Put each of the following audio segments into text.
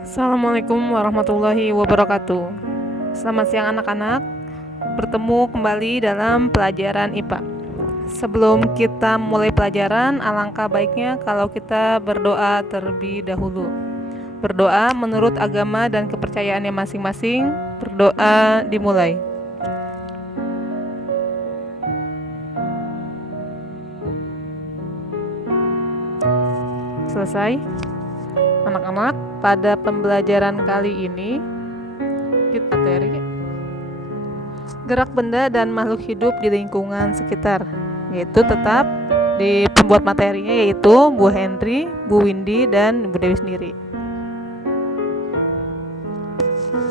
Assalamualaikum warahmatullahi wabarakatuh. Selamat siang anak-anak. Bertemu kembali dalam pelajaran IPA. Sebelum kita mulai pelajaran, alangkah baiknya kalau kita berdoa terlebih dahulu. Berdoa menurut agama dan kepercayaannya masing-masing. Berdoa dimulai. Selesai. Anak-anak, pada pembelajaran kali ini kita materi gerak benda dan makhluk hidup di lingkungan sekitar, yaitu tetap di pembuat materinya yaitu Bu Henry, Bu Windy, dan Bu Dewi sendiri.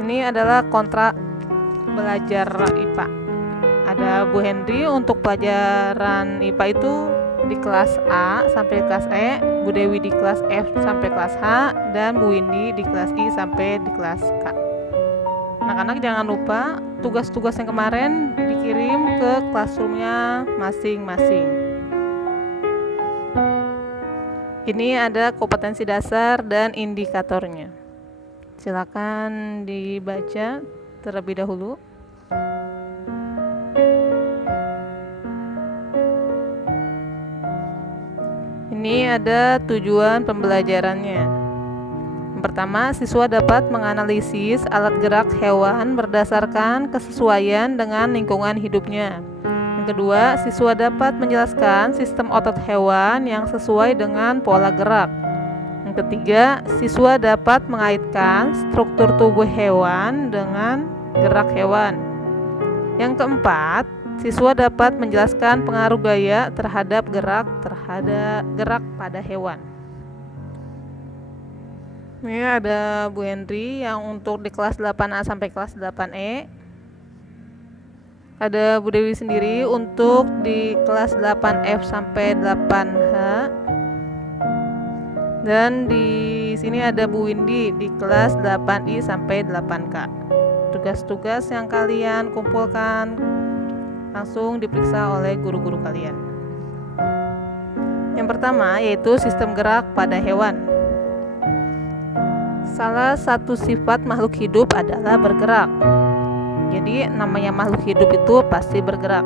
Ini adalah kontrak belajar IPA. Ada Bu Henry untuk pelajaran IPA itu di kelas A sampai kelas E, Bu Dewi di kelas F sampai kelas H, dan Bu Windy di kelas I sampai di kelas K. Anak-anak jangan lupa tugas-tugas yang kemarin dikirim ke classroomnya masing-masing. Ini ada kompetensi dasar dan indikatornya. Silakan dibaca terlebih dahulu. Ini ada tujuan pembelajarannya. Yang pertama, siswa dapat menganalisis alat gerak hewan berdasarkan kesesuaian dengan lingkungan hidupnya. Yang kedua, siswa dapat menjelaskan sistem otot hewan yang sesuai dengan pola gerak. Yang ketiga, siswa dapat mengaitkan struktur tubuh hewan dengan gerak hewan. Yang keempat, siswa dapat menjelaskan pengaruh gaya terhadap gerak pada hewan. Ini ada Bu Henry yang untuk di kelas 8A sampai kelas 8E. Ada Bu Dewi sendiri untuk di kelas 8F sampai 8H. Dan di sini ada Bu Windy di kelas 8I sampai 8K. Tugas-tugas yang kalian kumpulkan langsung diperiksa oleh guru-guru kalian. Yang pertama yaitu sistem gerak pada hewan. Salah satu sifat makhluk hidup adalah bergerak. Jadi namanya makhluk hidup itu pasti bergerak.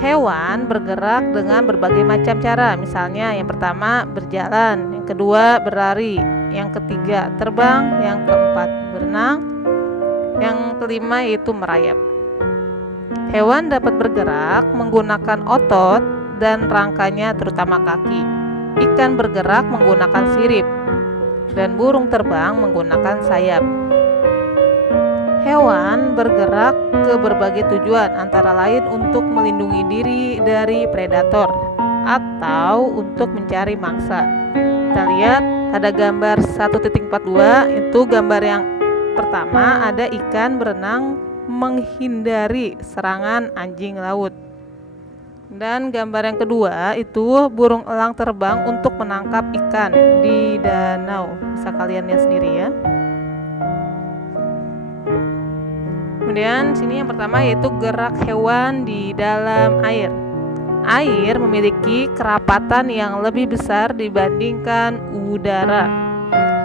Hewan bergerak dengan berbagai macam cara. Misalnya yang pertama berjalan, yang kedua berlari, yang ketiga terbang, yang keempat berenang, yang kelima yaitu merayap. Hewan dapat bergerak menggunakan otot dan rangkanya terutama kaki. Ikan bergerak menggunakan sirip dan burung terbang menggunakan sayap. Hewan bergerak ke berbagai tujuan, antara lain untuk melindungi diri dari predator atau untuk mencari mangsa. Kita lihat ada gambar 1.42, itu gambar yang pertama ada ikan berenang menghindari serangan anjing laut. Dan gambar yang kedua itu burung elang terbang untuk menangkap ikan di danau. Bisa kalian lihat sendiri ya. Kemudian sini yang pertama yaitu gerak hewan di dalam air. Air memiliki kerapatan yang lebih besar dibandingkan udara,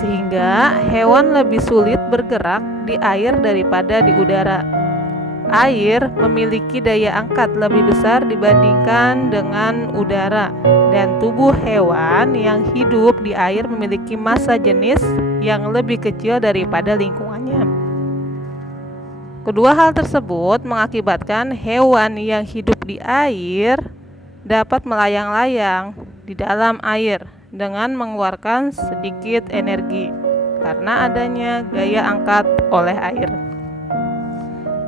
sehingga hewan lebih sulit bergerak di air daripada di udara. Air memiliki daya angkat lebih besar dibandingkan dengan udara, dan tubuh hewan yang hidup di air memiliki massa jenis yang lebih kecil daripada lingkungannya. Kedua hal tersebut mengakibatkan hewan yang hidup di air dapat melayang-layang di dalam air dengan mengeluarkan sedikit energi karena adanya gaya angkat oleh air.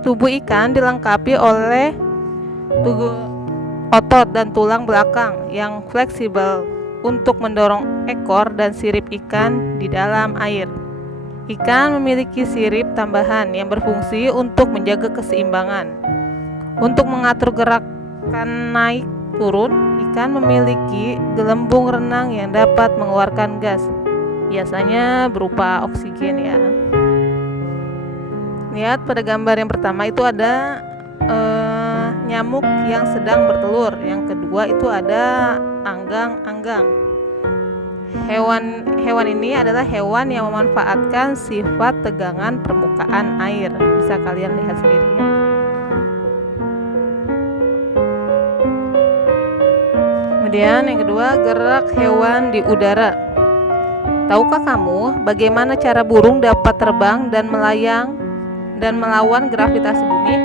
Tubuh ikan dilengkapi oleh otot dan tulang belakang yang fleksibel untuk mendorong ekor dan sirip ikan di dalam air. Ikan memiliki sirip tambahan yang berfungsi untuk menjaga keseimbangan. Untuk mengatur gerakan naik turun, ikan memiliki gelembung renang yang dapat mengeluarkan gas, biasanya berupa oksigen ya. Lihat pada gambar yang pertama itu ada nyamuk yang sedang bertelur. Yang kedua itu ada anggang-anggang. Hewan ini adalah hewan yang memanfaatkan sifat tegangan permukaan air. Bisa kalian lihat sendiri ya. Kemudian yang kedua, gerak hewan di udara. Tahukah kamu bagaimana cara burung dapat terbang dan melayang dan melawan gravitasi bumi?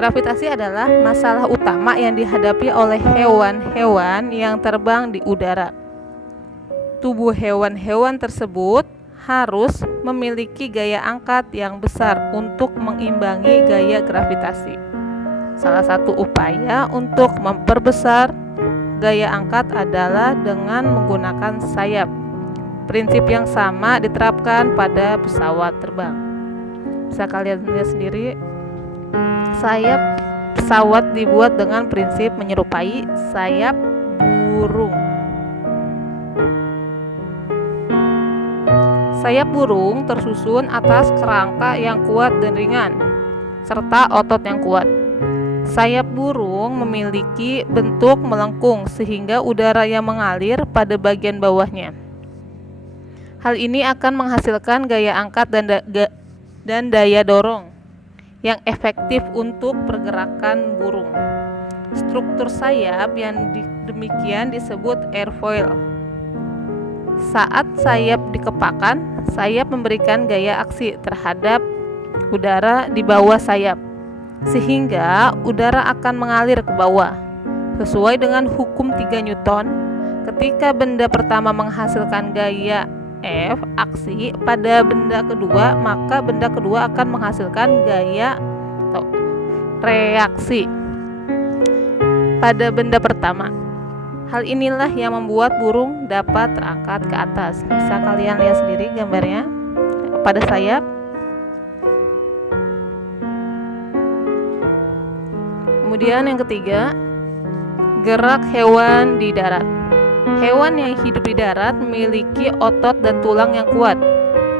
Gravitasi adalah masalah utama yang dihadapi oleh hewan-hewan yang terbang di udara. Tubuh hewan-hewan tersebut harus memiliki gaya angkat yang besar untuk mengimbangi gaya gravitasi. Salah satu upaya untuk memperbesar gaya angkat adalah dengan menggunakan sayap. Prinsip yang sama diterapkan pada pesawat terbang. Bisa kalian lihat sendiri, sayap pesawat dibuat dengan prinsip menyerupai sayap burung. Sayap burung tersusun atas kerangka yang kuat dan ringan, serta otot yang kuat. Sayap burung memiliki bentuk melengkung sehingga udara yang mengalir pada bagian bawahnya. Hal ini akan menghasilkan gaya angkat dan daya dorong yang efektif untuk pergerakan burung. Struktur sayap yang demikian disebut airfoil. Saat sayap dikepakkan, sayap memberikan gaya aksi terhadap udara di bawah sayap, sehingga udara akan mengalir ke bawah. Sesuai dengan hukum 3 Newton, ketika benda pertama menghasilkan gaya F aksi pada benda kedua, maka benda kedua akan menghasilkan gaya atau reaksi pada benda pertama. Hal inilah yang membuat burung dapat terangkat ke atas. Bisa kalian lihat sendiri gambarnya pada sayap. Kemudian yang ketiga, gerak hewan di darat. Hewan yang hidup di darat memiliki otot dan tulang yang kuat.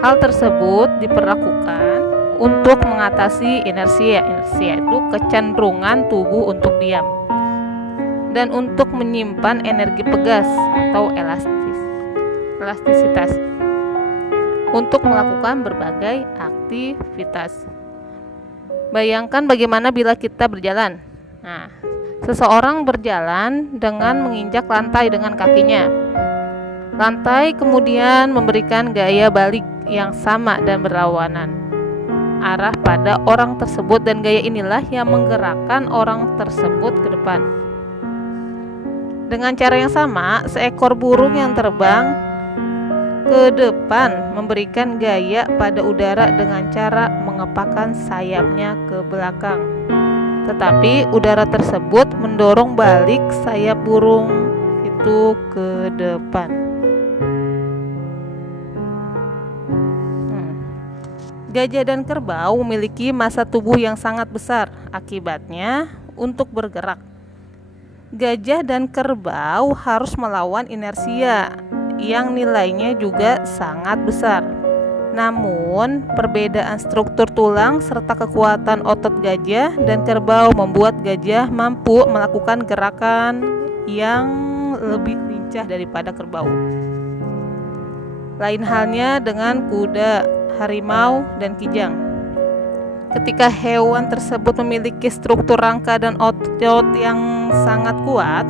Hal tersebut diperlakukan untuk mengatasi inersia. Inersia itu kecenderungan tubuh untuk diam, dan untuk menyimpan energi pegas atau elastisitas untuk melakukan berbagai aktivitas. Bayangkan bagaimana bila kita berjalan. Nah, seseorang berjalan dengan menginjak lantai dengan kakinya. Lantai kemudian memberikan gaya balik yang sama dan berlawanan arah pada orang tersebut, dan gaya inilah yang menggerakkan orang tersebut ke depan. Dengan cara yang sama, seekor burung yang terbang ke depan memberikan gaya pada udara dengan cara mengepakkan sayapnya ke belakang. Tetapi udara tersebut mendorong balik sayap burung itu ke depan. Gajah dan kerbau memiliki massa tubuh yang sangat besar. Akibatnya, untuk bergerak, gajah dan kerbau harus melawan inersia yang nilainya juga sangat besar. Namun, perbedaan struktur tulang serta kekuatan otot gajah dan kerbau membuat gajah mampu melakukan gerakan yang lebih lincah daripada kerbau. Lain halnya dengan kuda, harimau, dan kijang. Ketika hewan tersebut memiliki struktur rangka dan otot yang sangat kuat,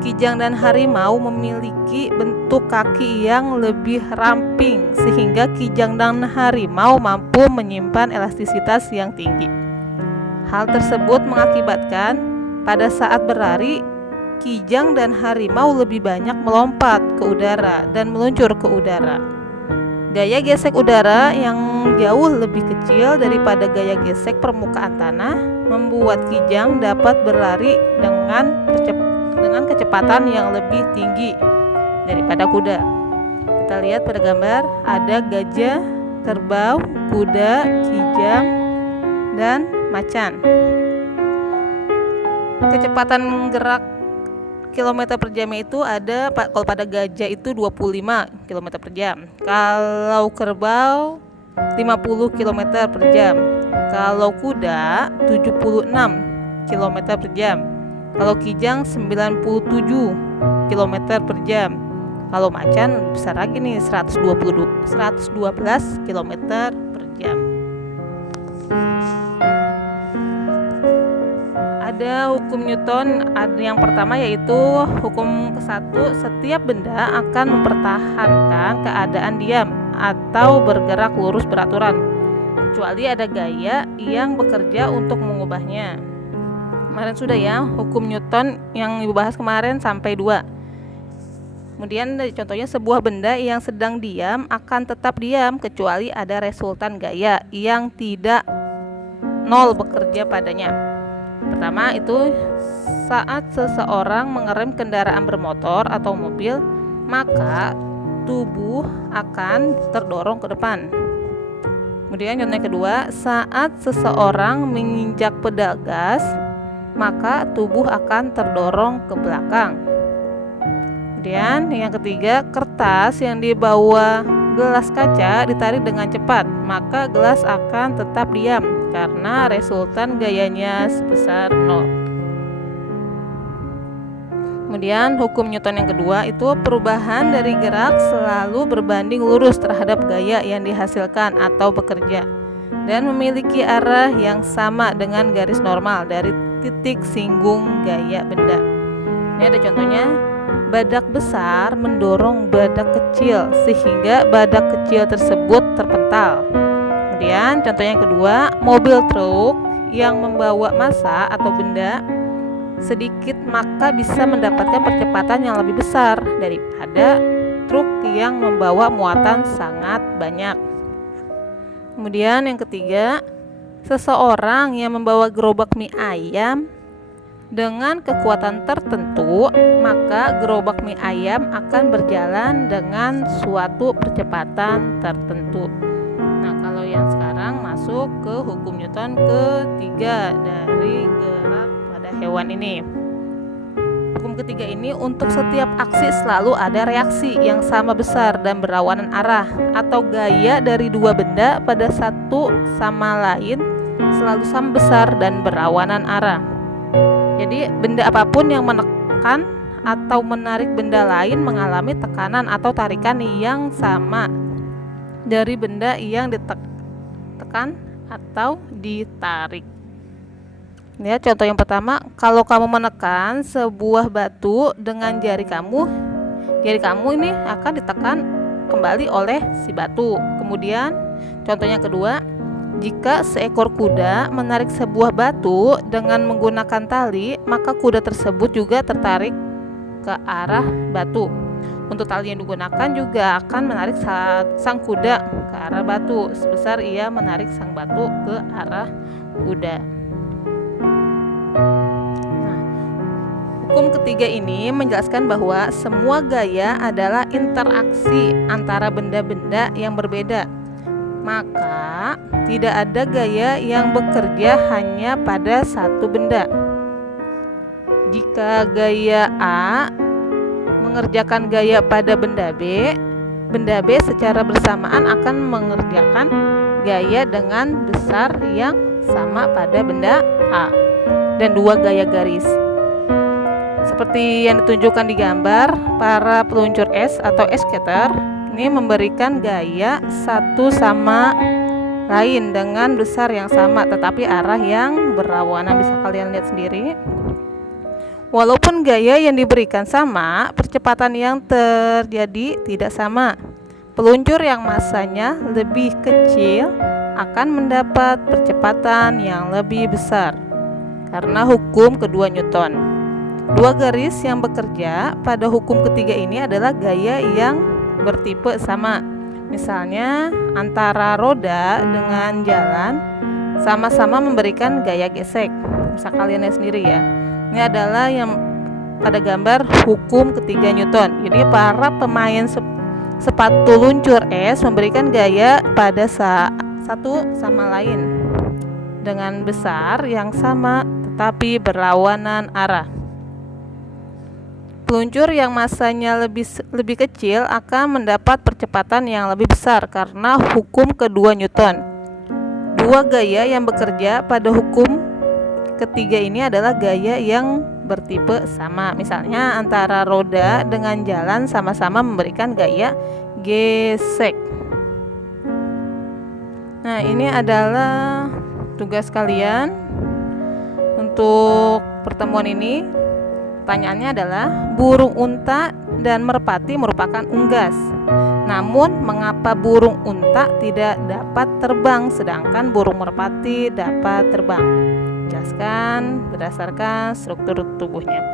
kijang dan harimau memiliki bentuk kaki yang lebih ramping, sehingga kijang dan harimau mampu menyimpan elastisitas yang tinggi. Hal tersebut mengakibatkan pada saat berlari, kijang dan harimau lebih banyak melompat ke udara dan meluncur ke udara. Gaya gesek udara yang jauh lebih kecil daripada gaya gesek permukaan tanah membuat kijang dapat berlari dengan kecepatan yang lebih tinggi daripada kuda. Kita lihat pada gambar, ada gajah, kerbau, kuda, kijang, dan macan. Kecepatan gerak kilometer per jamnya itu ada, kalau pada gajah itu 25 km per jam, kalau kerbau 50 km per jam, kalau kuda 76 km per jam, kalau kijang 97 km per jam, Kalau macan lebih besar lagi nih, 112 km per jam. Ada hukum Newton yang pertama, yaitu hukum ke-1, setiap benda akan mempertahankan keadaan diam atau bergerak lurus beraturan, kecuali ada gaya yang bekerja untuk mengubahnya. Kemarin sudah ya, hukum Newton yang Ibu bahas kemarin sampai 2. Kemudian contohnya, sebuah benda yang sedang diam akan tetap diam kecuali ada resultan gaya yang tidak nol bekerja padanya. Pertama itu, saat seseorang mengerem kendaraan bermotor atau mobil, maka tubuh akan terdorong ke depan. Kemudian contoh yang kedua, saat seseorang menginjak pedal gas, maka tubuh akan terdorong ke belakang. Kemudian yang ketiga, kertas yang di bawah gelas kaca ditarik dengan cepat, maka gelas akan tetap diam karena resultan gayanya sebesar 0. Kemudian hukum Newton yang kedua itu, perubahan dari gerak selalu berbanding lurus terhadap gaya yang dihasilkan atau bekerja dan memiliki arah yang sama dengan garis normal dari titik singgung gaya benda. Ini ada contohnya, badak besar mendorong badak kecil sehingga badak kecil tersebut terpental. Kemudian contoh yang kedua, mobil truk yang membawa massa atau benda sedikit maka bisa mendapatkan percepatan yang lebih besar daripada truk yang membawa muatan sangat banyak. Kemudian yang ketiga, seseorang yang membawa gerobak mie ayam dengan kekuatan tertentu, maka gerobak mie ayam akan berjalan dengan suatu percepatan tertentu. Nah, kalau yang sekarang masuk ke hukum Newton ketiga dari gerak pada hewan ini. Hukum ketiga ini, untuk setiap aksi selalu ada reaksi yang sama besar dan berlawanan arah, atau gaya dari dua benda pada satu sama lain selalu sama besar dan berlawanan arah. Jadi benda apapun yang menekan atau menarik benda lain mengalami tekanan atau tarikan yang sama dari benda yang ditekan atau ditarik. Ya, contoh yang pertama, kalau kamu menekan sebuah batu dengan jari kamu ini akan ditekan kembali oleh si batu. Kemudian contoh yang kedua, jika seekor kuda menarik sebuah batu dengan menggunakan tali, maka kuda tersebut juga tertarik ke arah batu. Untuk tali yang digunakan juga akan menarik sang kuda ke arah batu, sebesar ia menarik sang batu ke arah kuda. Nah, hukum ketiga ini menjelaskan bahwa semua gaya adalah interaksi antara benda-benda yang berbeda. Maka tidak ada gaya yang bekerja hanya pada satu benda. Jika gaya A mengerjakan gaya pada benda B secara bersamaan akan mengerjakan gaya dengan besar yang sama pada benda A, dan dua gaya garis. Seperti yang ditunjukkan di gambar, para peluncur es atau ice skater ini memberikan gaya satu sama lain dengan besar yang sama tetapi arah yang berlawanan, bisa kalian lihat sendiri. Walaupun gaya yang diberikan sama, percepatan yang terjadi tidak sama. Peluncur yang massanya lebih kecil akan mendapat percepatan yang lebih besar karena hukum kedua Newton. Dua garis yang bekerja pada hukum ketiga ini adalah gaya yang bertipe sama. Misalnya antara roda dengan jalan sama-sama memberikan gaya gesek. Bisa kalian lihat sendiri ya. Ini adalah yang pada gambar hukum ketiga Newton. Jadi para pemain sepatu luncur es memberikan gaya pada satu sama lain dengan besar yang sama tetapi berlawanan arah. Peluncur yang massanya lebih kecil akan mendapat percepatan yang lebih besar karena hukum kedua Newton. Dua gaya yang bekerja pada hukum ketiga ini adalah gaya yang bertipe sama. Misalnya antara roda dengan jalan sama-sama memberikan gaya gesek. Nah, ini adalah tugas kalian untuk pertemuan ini. Pertanyaannya adalah burung unta dan merpati merupakan unggas. Namun, mengapa burung unta tidak dapat terbang sedangkan burung merpati dapat terbang? Jelaskan berdasarkan struktur tubuhnya.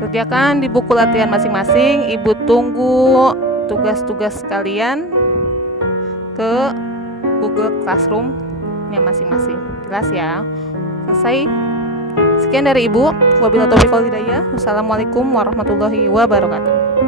Kerjakan di buku latihan masing-masing. Ibu tunggu tugas-tugas kalian ke Google Classroom-nya masing-masing. Jelas ya? Selesai. Sekian dari Ibu. Wabillahi taufiq wal hidayah. Wassalamualaikum warahmatullahi wabarakatuh.